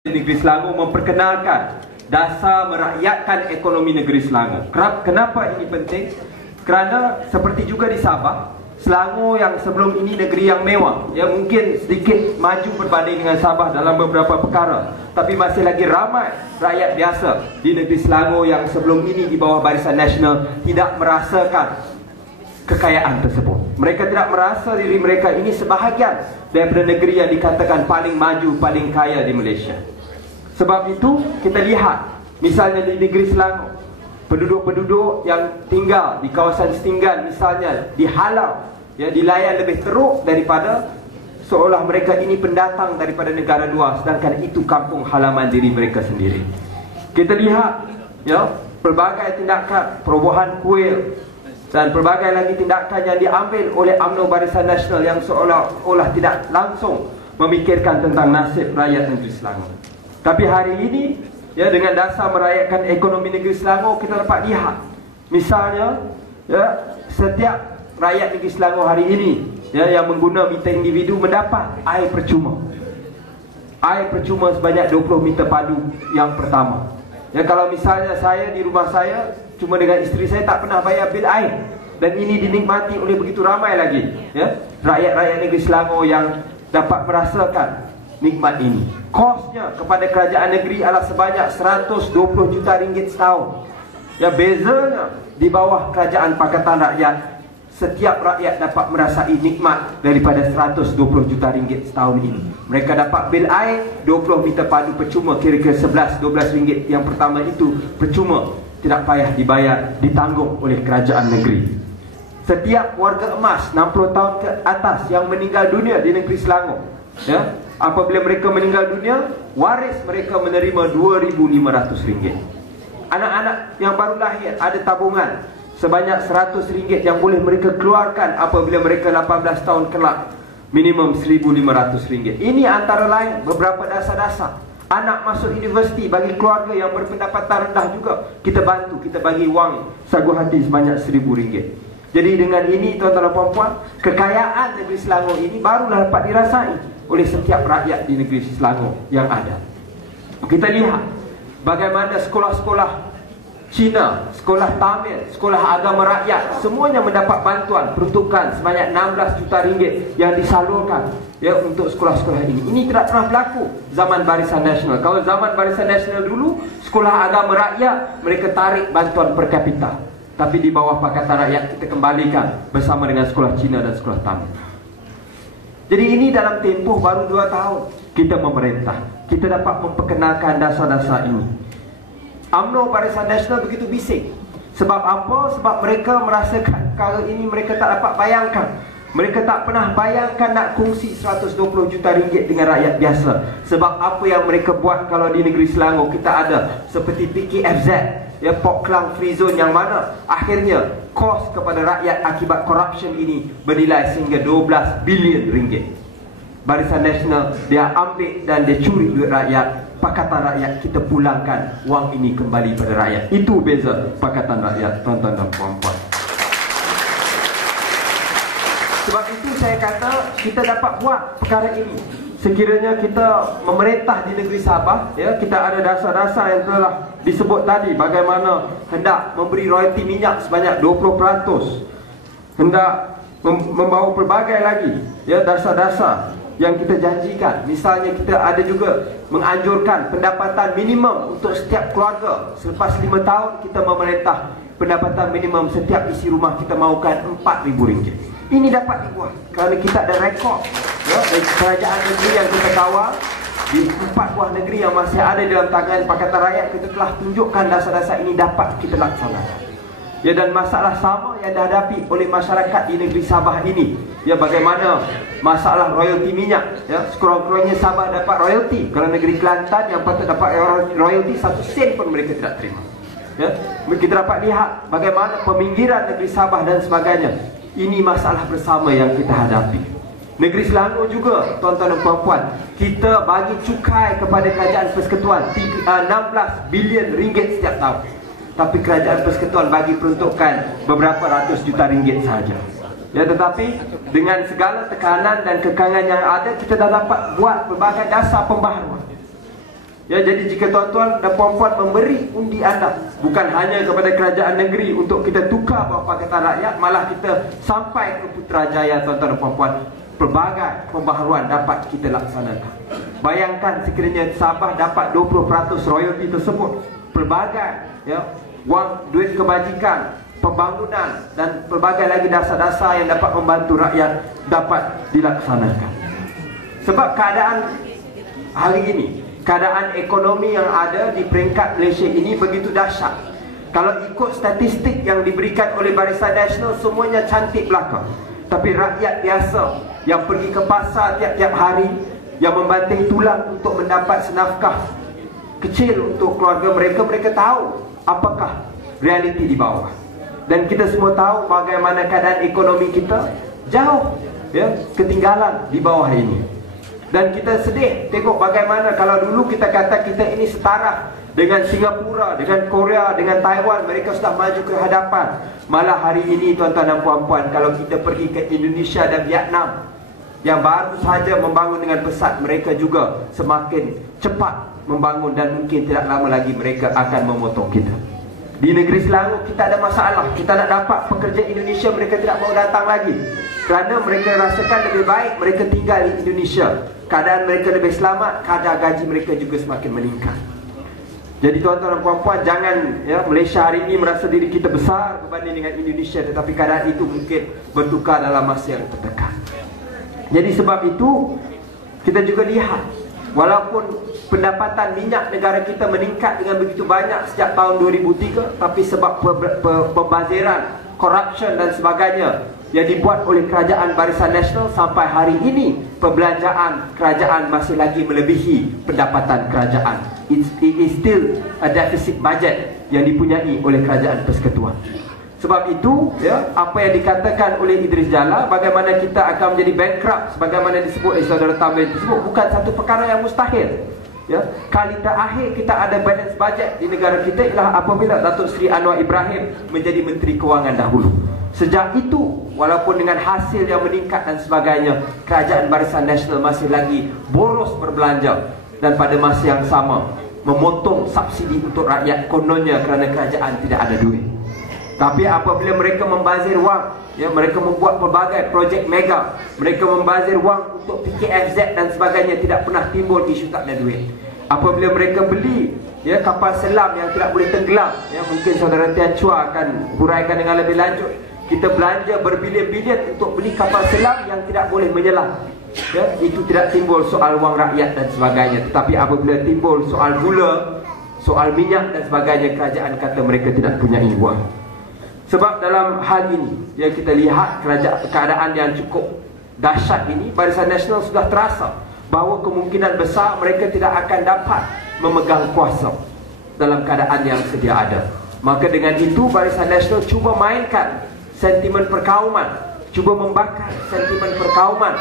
Negeri Selangor memperkenalkan dasar merakyatkan ekonomi negeri Selangor. Kenapa ini penting? Kerana seperti juga di Sabah, Selangor yang sebelum ini negeri yang mewah, ya mungkin sedikit maju berbanding dengan Sabah dalam beberapa perkara, tapi masih lagi ramai rakyat biasa di negeri Selangor yang sebelum ini di bawah Barisan Nasional tidak merasakan kekayaan tersebut. Mereka tidak merasa diri mereka ini sebahagian daripada negeri yang dikatakan paling maju, paling kaya di Malaysia. Sebab itu kita lihat, misalnya di negeri Selangor, penduduk-penduduk yang tinggal di kawasan setinggan misalnya dihalau, ya, dilayan lebih teruk daripada seolah mereka ini pendatang daripada negara luar, sedangkan itu kampung halaman diri mereka sendiri. Kita lihat, ya, pelbagai tindakan perobohan kuil dan pelbagai lagi tindakan yang diambil oleh UMNO Barisan Nasional yang seolah-olah tidak langsung memikirkan tentang nasib rakyat negeri Selangor. Tapi hari ini, ya, dengan dasar merakyatkan ekonomi negeri Selangor, kita dapat lihat, misalnya, ya, setiap rakyat negeri Selangor hari ini, ya, yang mengguna meter individu mendapat air percuma. Air percuma sebanyak 20 meter padu yang pertama. Ya, kalau misalnya saya di rumah saya cuma dengan isteri saya tak pernah bayar bil air, dan ini dinikmati oleh begitu ramai lagi, ya, rakyat-rakyat negeri Selangor yang dapat merasakan nikmat ini. Kosnya kepada kerajaan negeri adalah sebanyak 120 juta ringgit setahun. Ya, bezanya di bawah kerajaan Pakatan Rakyat, setiap rakyat dapat merasai nikmat daripada 120 juta ringgit setahun ini. Mereka dapat bil air 20 meter padu percuma, kira-kira 11-12 ringgit yang pertama itu percuma, tidak payah dibayar, ditanggung oleh kerajaan negeri. Setiap warga emas 60 tahun ke atas yang meninggal dunia di negeri Selangor, ya, apabila mereka meninggal dunia, waris mereka menerima 2,500 ringgit. Anak-anak yang baru lahir ada tabungan sebanyak 100 ringgit yang boleh mereka keluarkan apabila mereka 18 tahun kelak, minimum 1,500 ringgit. Ini antara lain beberapa dasar-dasar. Anak masuk universiti bagi keluarga yang berpendapatan rendah juga, kita bantu, kita bagi wang sagu hati sebanyak 1,000 ringgit. Jadi dengan ini, tuan-tuan dan puan-puan, kekayaan negeri Selangor ini barulah dapat dirasai oleh setiap rakyat di negeri Selangor yang ada. Kita lihat bagaimana sekolah-sekolah Cina, sekolah Tamil, sekolah agama rakyat, semuanya mendapat bantuan peruntukan sebanyak 16 juta ringgit yang disalurkan, ya, untuk sekolah-sekolah ini. Ini tidak pernah berlaku zaman Barisan Nasional. Kalau zaman Barisan Nasional dulu, sekolah agama rakyat mereka tarik bantuan per kapita, tapi di bawah Pakatan Rakyat kita kembalikan bersama dengan sekolah Cina dan sekolah Tamil. Jadi ini dalam tempoh baru 2 tahun kita memerintah, kita dapat memperkenalkan dasar-dasar ini. UMNO Barisan Nasional begitu bising. Sebab apa? Sebab mereka merasakan perkara ini mereka tak dapat bayangkan. Mereka tak pernah bayangkan nak kongsi 120 juta ringgit dengan rakyat biasa. Sebab apa yang mereka buat kalau di negeri Selangor kita ada seperti PKFZ, ya, Port Klang Free Zone, yang mana akhirnya kos kepada rakyat akibat corruption ini bernilai sehingga 12 bilion ringgit. Barisan Nasional dia ambil dan dia curi duit rakyat. Pakatan Rakyat kita pulangkan wang ini kembali pada rakyat. Itu beza Pakatan Rakyat, tuan-tuan dan puan-puan. Sebab itu saya kata kita dapat buat perkara ini. Sekiranya kita memerintah di negeri Sabah, ya, kita ada dasar-dasar yang telah disebut tadi, bagaimana hendak memberi royalti minyak sebanyak 20%, hendak membawa pelbagai lagi, ya, dasar-dasar yang kita janjikan. Misalnya kita ada juga menganjurkan pendapatan minimum untuk setiap keluarga. Selepas 5 tahun kita memerintah, pendapatan minimum setiap isi rumah kita mahukan RM4,000. Ini dapat dibuat kerana kita ada rekod, ya, dari kerajaan negeri yang kita kawal. Di 4 buah negeri yang masih ada dalam tangan Pakatan Rakyat, kita telah tunjukkan dasar-dasar ini dapat kita laksanakan. Ya, dan masalah sama yang dihadapi oleh masyarakat di negeri Sabah ini, ya, bagaimana masalah royalti minyak, ya, sekurang-kurangnya Sabah dapat royalti. Kalau negeri Kelantan yang patut dapat royalti 1 sen pun mereka tidak terima, ya. Kita dapat lihat bagaimana peminggiran negeri Sabah dan sebagainya. Ini masalah bersama yang kita hadapi. Negeri Selangor juga, tuan-tuan dan puan-puan, kita bagi cukai kepada kerajaan persekutuan 16 bilion ringgit setiap tahun. Tapi kerajaan persekutuan bagi peruntukan beberapa ratus juta ringgit sahaja. Ya, tetapi dengan segala tekanan dan kekangan yang ada, kita dah dapat buat pelbagai dasar pembaharuan. Ya, jadi jika tuan-tuan dan puan-puan memberi undi anda bukan hanya kepada kerajaan negeri untuk kita tukar bawah Pakatan Rakyat, malah kita sampai ke Putrajaya, tuan-tuan dan puan-puan, pelbagai pembaharuan dapat kita laksanakan. Bayangkan sekiranya Sabah dapat 20% royalti tersebut, pelbagai ya, wang duit kebajikan, pembangunan dan pelbagai lagi dasar-dasar yang dapat membantu rakyat dapat dilaksanakan. Sebab keadaan hari ini, keadaan ekonomi yang ada di peringkat Malaysia ini begitu dahsyat. Kalau ikut statistik yang diberikan oleh Barisan Nasional, semuanya cantik belaka. Tapi rakyat biasa yang pergi ke pasar tiap-tiap hari, yang membanting tulang untuk mendapat senafkah kecil untuk keluarga mereka, mereka tahu apakah realiti di bawah. Dan kita semua tahu bagaimana keadaan ekonomi kita jauh ya, ketinggalan di bawah ini. Dan kita sedih tengok bagaimana kalau dulu kita kata kita ini setara dengan Singapura, dengan Korea, dengan Taiwan, mereka sudah maju ke hadapan. Malah hari ini tuan-tuan dan puan-puan, kalau kita pergi ke Indonesia dan Vietnam yang baru saja membangun dengan pesat, mereka juga semakin cepat membangun dan mungkin tidak lama lagi mereka akan memotong kita. Di negeri Selangor kita ada masalah, kita nak dapat pekerja Indonesia, mereka tidak mau datang lagi kerana mereka rasakan lebih baik mereka tinggal di Indonesia. Keadaan mereka lebih selamat, kadar gaji mereka juga semakin meningkat. Jadi tuan-tuan dan puan-puan, jangan ya, Malaysia hari ini merasa diri kita besar berbanding dengan Indonesia, tetapi keadaan itu mungkin bertukar dalam masa yang terdekat. Jadi sebab itu kita juga lihat, walaupun pendapatan minyak negara kita meningkat dengan begitu banyak sejak tahun 2003, tapi sebab pembaziran, corruption dan sebagainya yang dibuat oleh kerajaan Barisan Nasional, sampai hari ini perbelanjaan kerajaan masih lagi melebihi pendapatan kerajaan. It is still a deficit budget yang dipunyai oleh kerajaan Persekutuan. Sebab itu ya, apa yang dikatakan oleh Idris Jala, bagaimana kita akan menjadi bankrupt sebagaimana disebut oleh saudara Tamrin tersebut, bukan satu perkara yang mustahil. Ya, kali terakhir kita ada balance budget di negara kita ialah apabila Datuk Seri Anwar Ibrahim menjadi Menteri Kewangan dahulu. Sejak itu, walaupun dengan hasil yang meningkat dan sebagainya, kerajaan Barisan Nasional masih lagi boros berbelanja, dan pada masa yang sama memotong subsidi untuk rakyat kononnya kerana kerajaan tidak ada duit. Tapi apabila mereka membazir wang, ya, mereka membuat pelbagai projek mega, mereka membazir wang untuk PKFZ dan sebagainya, tidak pernah timbul isu tak ada duit. Apabila mereka beli ya, kapal selam yang tidak boleh tenggelam, ya, mungkin saudara Tian Chua akan huraikan dengan lebih lanjut. Kita belanja berbilion-bilion untuk beli kapal selam yang tidak boleh menyelam, ya, itu tidak timbul soal wang rakyat dan sebagainya. Tetapi apabila timbul soal gula, soal minyak dan sebagainya, kerajaan kata mereka tidak punya wang. Sebab dalam hal ini ya, kita lihat keadaan yang cukup dahsyat ini, Barisan Nasional sudah terasa bahawa kemungkinan besar mereka tidak akan dapat memegang kuasa dalam keadaan yang sedia ada. Maka dengan itu Barisan Nasional cuba mainkan sentimen perkauman, cuba membakar sentimen perkauman,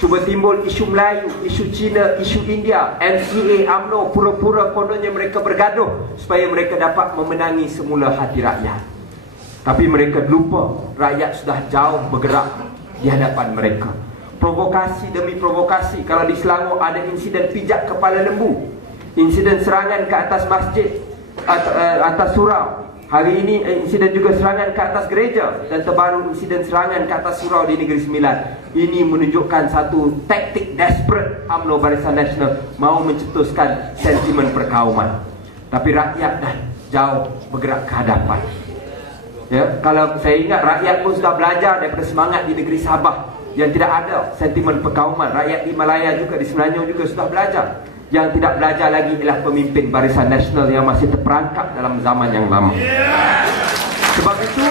cuba timbul isu Melayu, isu Cina, isu India, NCA, UMNO, pura-pura kononnya mereka bergaduh supaya mereka dapat memenangi semula hati rakyat. Tapi mereka lupa rakyat sudah jauh bergerak di hadapan mereka. Provokasi demi provokasi. Kalau di Selangor ada insiden pijak kepala lembu, insiden serangan ke atas masjid, atas surau. Hari ini insiden juga serangan ke atas gereja, dan terbaru insiden serangan ke atas surau di Negeri Sembilan. Ini menunjukkan satu taktik desperate UMNO Barisan Nasional mahu mencetuskan sentimen perkauman. Tapi rakyat dah jauh bergerak ke hadapan. Ya, kalau saya ingat rakyat pun sudah belajar daripada semangat di negeri Sabah yang tidak ada sentimen perkauman. Rakyat di Malaya juga, di Semenanjung juga sudah belajar. Yang tidak belajar lagi ialah pemimpin Barisan Nasional yang masih terperangkap dalam zaman yang lama. Sebab itu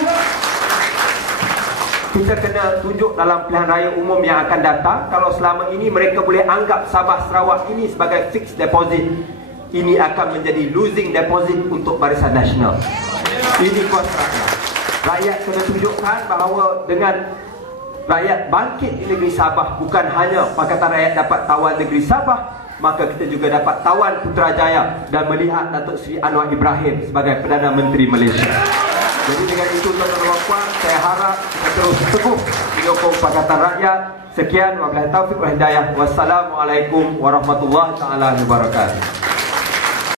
kita kena tunjuk dalam pilihan raya umum yang akan datang. Kalau selama ini mereka boleh anggap Sabah Sarawak ini sebagai fixed deposit, ini akan menjadi losing deposit untuk Barisan Nasional. Ini kos rakyat. Rakyat kena tunjukkan bahawa dengan rakyat bangkit di negeri Sabah, bukan hanya Pakatan Rakyat dapat tawan negeri Sabah, maka kita juga dapat tawan Putrajaya dan melihat Datuk Seri Anwar Ibrahim sebagai Perdana Menteri Malaysia. Jadi dengan itu tuan-tuan dan puan, saya harap kita terus teguh menyokong Pakatan Rakyat. Sekian, wabillahi taufiq wal hidayah. Wassalamualaikum warahmatullahi taala wabarakatuh.